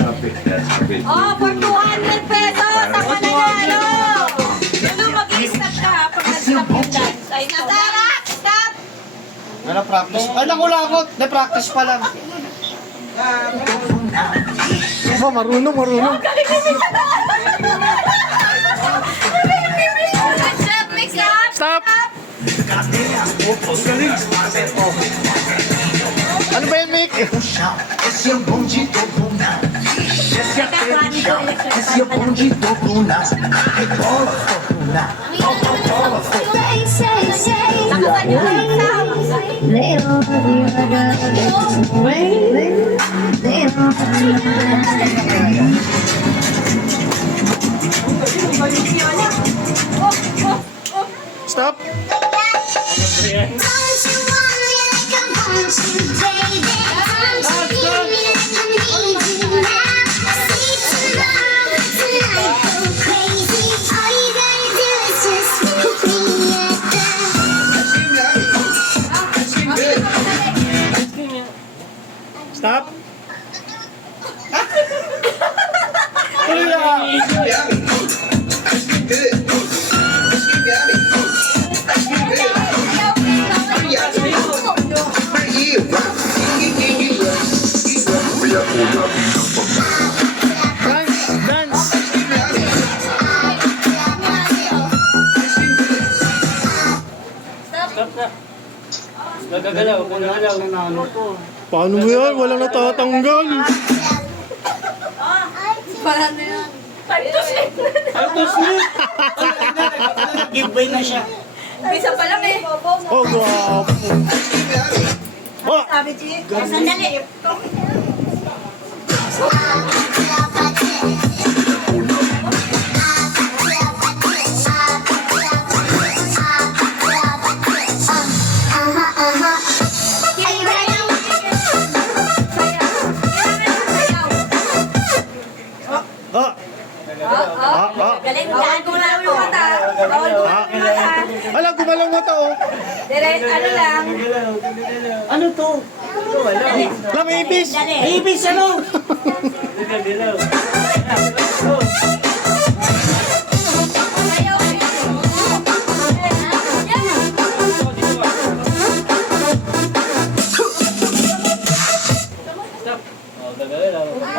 Oh, for 200 pesos ang mananalo! Lulu, mag-i-stop ka ha, pag nag-stop yung dance. Ay, Sarah, stop! Wala practice. Ay, nakulangot. Na practice pa lang. Oh, marunong. Galing na si Stop, mix up! Stop! Ano ba yan, Mick? Esse é o bonde do Bruna. Esse é o bonde do Bruna. Rebola, Bruna. Bola, Nakasan yung sound. Stop! Stop! Dance! Gagalaw. Paano mo yan? Walang natatanggal. Paano yan? Giveaway na siya. Isa pa lang eh. Oh, grabe. Oh! Sabi, Chi. Sandali. Ah! Galing, daan ko lang yung mata. Bawal ko lang yung mata. Alam, gumalaw mata, oh. Direct, ano lang. Ano to? Alam, ibis! Ibis ano?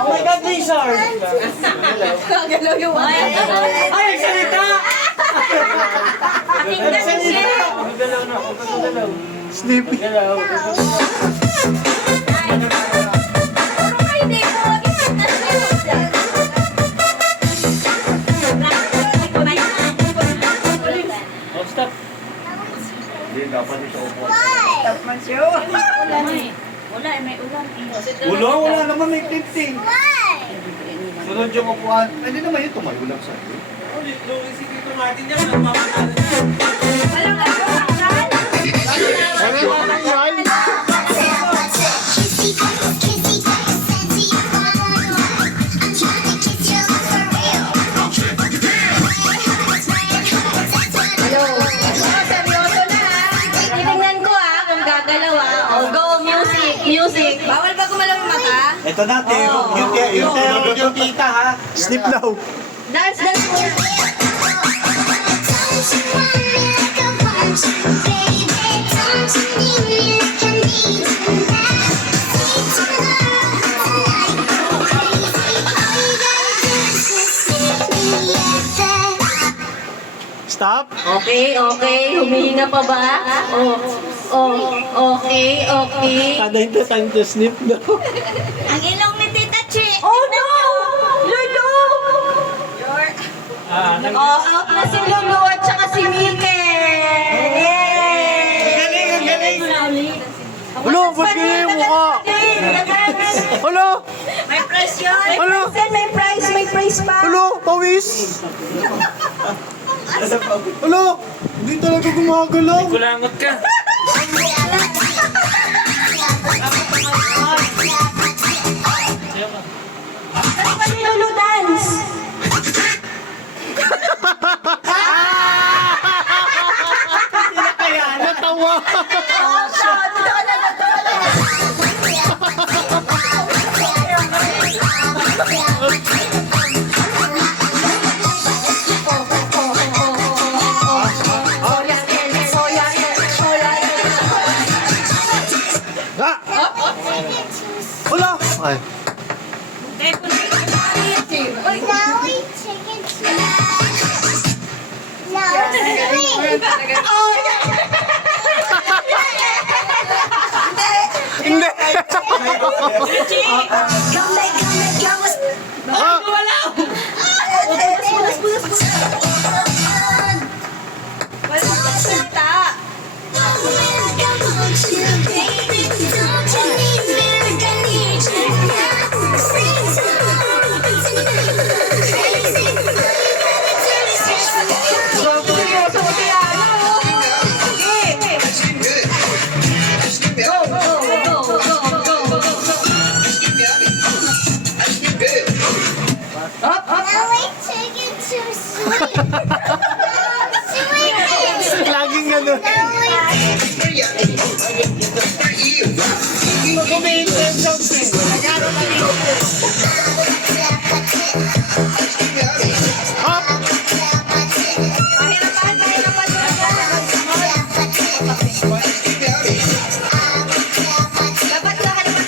Oh my God, Lizard! Gagalaw yung mata. Ay, salita! Pakinggan mo siya. Sleepy. Pero kayo din mo. Isip na siya. Stop. Stop man siya. Ulan eh. Ulan, may ulan eh. Wala naman may clipping. Sunod yung upuan. Hindi naman yun, tumayo lang sa'yo. Walang natanggal. Walang natanggal. Seryoso na ha. Titingnan ko ha kung gagalaw ha. O go, music, music. Bawal ba gumalaw yung mata? Ito natin, yung tita ha. Sleep now. Dance, dance mo. Stop. Okay, okay. Humihinga pa ba? Okay, okay. Time to sleep now. Ang ilong ni Tita Chi. Oh no! Lulu! Out na si Lulu at saka si Mike. Galing, galing. Ulo, ba't ganyan yung mukha? Ulo! May prize yun. Ulo! May prize pa. Ulo, pawis! Ulo! Hindi talaga gumagalaw. Kulangot ka. Ano ba ni Lulu dance? Natawa! Oh, shot! Ito na. Hindi. Ah, laging ganun. Hop! Dapat lahat ng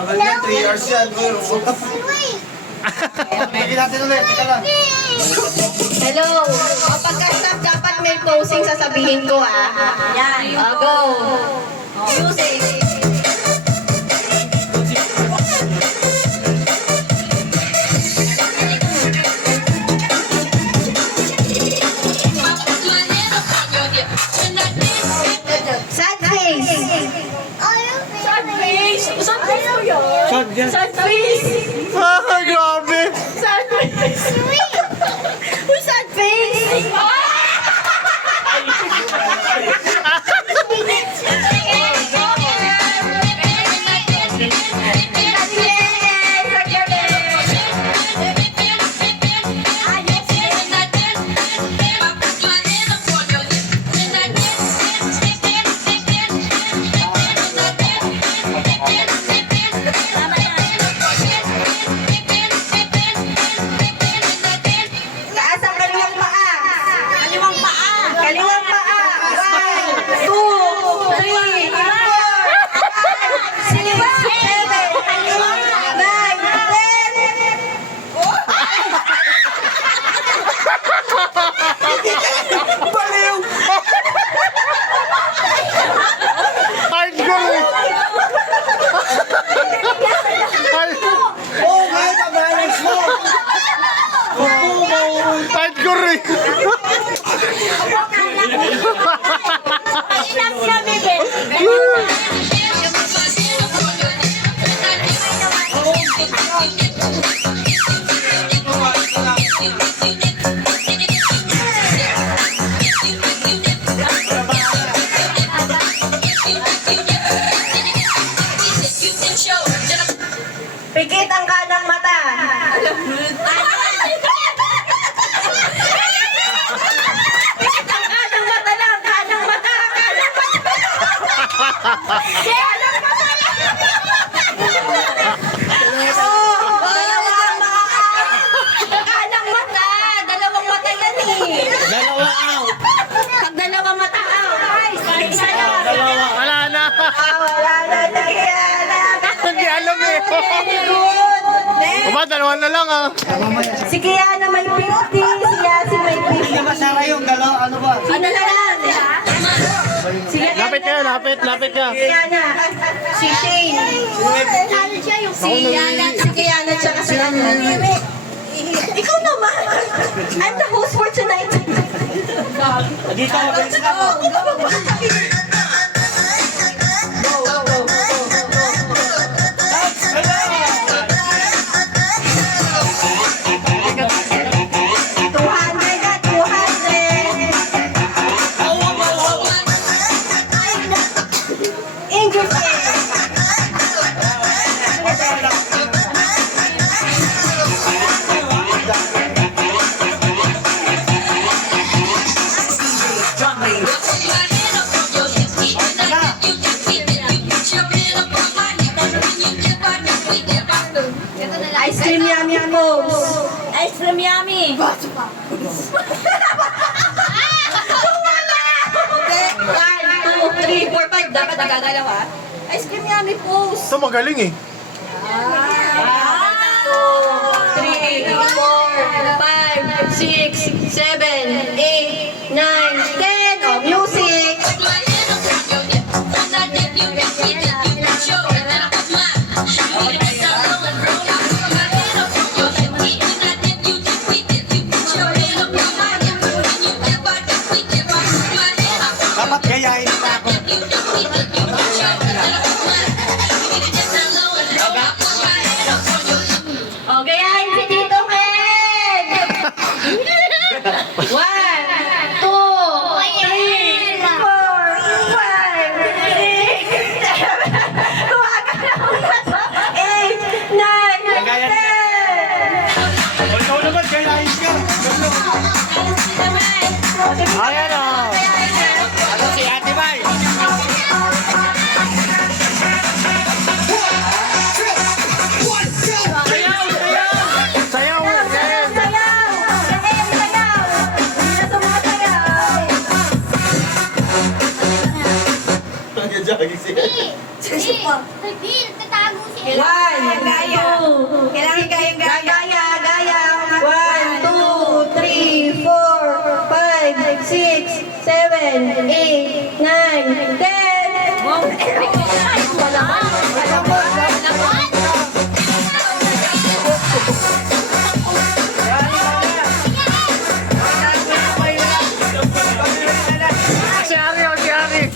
Tagal na, 3 years yan. Bigyan natin ulit. Teka lang. Hello. O pagka-stop, dapat may closing sasabihin ko Yan. Go. Music. Sad face. Sad face. Sad face ko yun. Sad yan. Sad face. Ah, grabe. Sad face. Who's sad face? Taas ang kaliwang paa. Kaliwang paa. Kaliwang paa. 1, 2, 3, 4, 5, 6, 7, 8, 9, 10. Baliw! Hardcore eh. Oo, kahit ang balance mo. Hardcore eh. Ilang siya, bebe. Pikit ang kanang mata. Pikit ang kanang mata lang. Kanang mata. Kanang mata. Kanang mata lang. Dalawang mata. Kanang mata. Dalawang mata yan eh. Dalawa out. Pag dalawang mata out. Isa na. Wala na. Wala na. Hindi alam eh. Aba, dalawa na lang ah. Si Kiana may 50, si Yasi may 50. Hindi masara yung dalawa. Ano ba? Ano na lang? Si Lapit ka, lapit ka. Kiana, si Shane. Ano siya yung si Kiana, tsaka si ano. Ikaw naman. I'm the host for tonight. Dito, mabilis na ako. yummy. Baso pa. Okay, 1, 2, 3, 4, 5. Dapat nagagalaw ha. Ice cream yummy pose. Ito magaling eh. 1, 2, 3, 4, 5, 6, 7, 8, 9, 10. Oh, music. Dapat gayahin na ako. O, gayahin si Tito Ken! 1, 2, 3, 4, 5, 6, 7, 8, 9, 10. Tuwagan na muna to. 8, 9, 10. O, ikaw naman, gayahin ka. Ayan o. Ano si Ate May? Sayaw. Ayan. Nag-jogging siya. Bill, tatago siya. 1, 2, kailangan gaya. Gaya. 1, 2, 3, 4, 5, 6, 7, 8, 9, 10. Si Ari o, si Ari.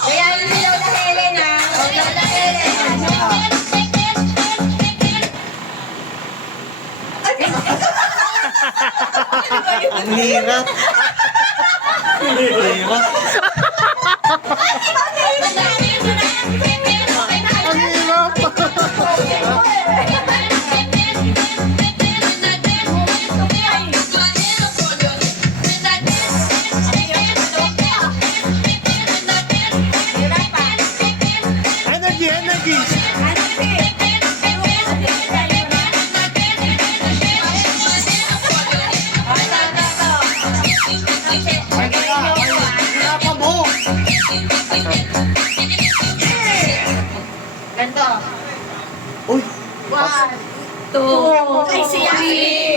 Kaya hindi daw na Helen ha. O, Lola Helen. Ang hirap. Ang hirap. Ang hirap. Energy. Hirapan mo. Ganto. Uy. 1, 2, 3,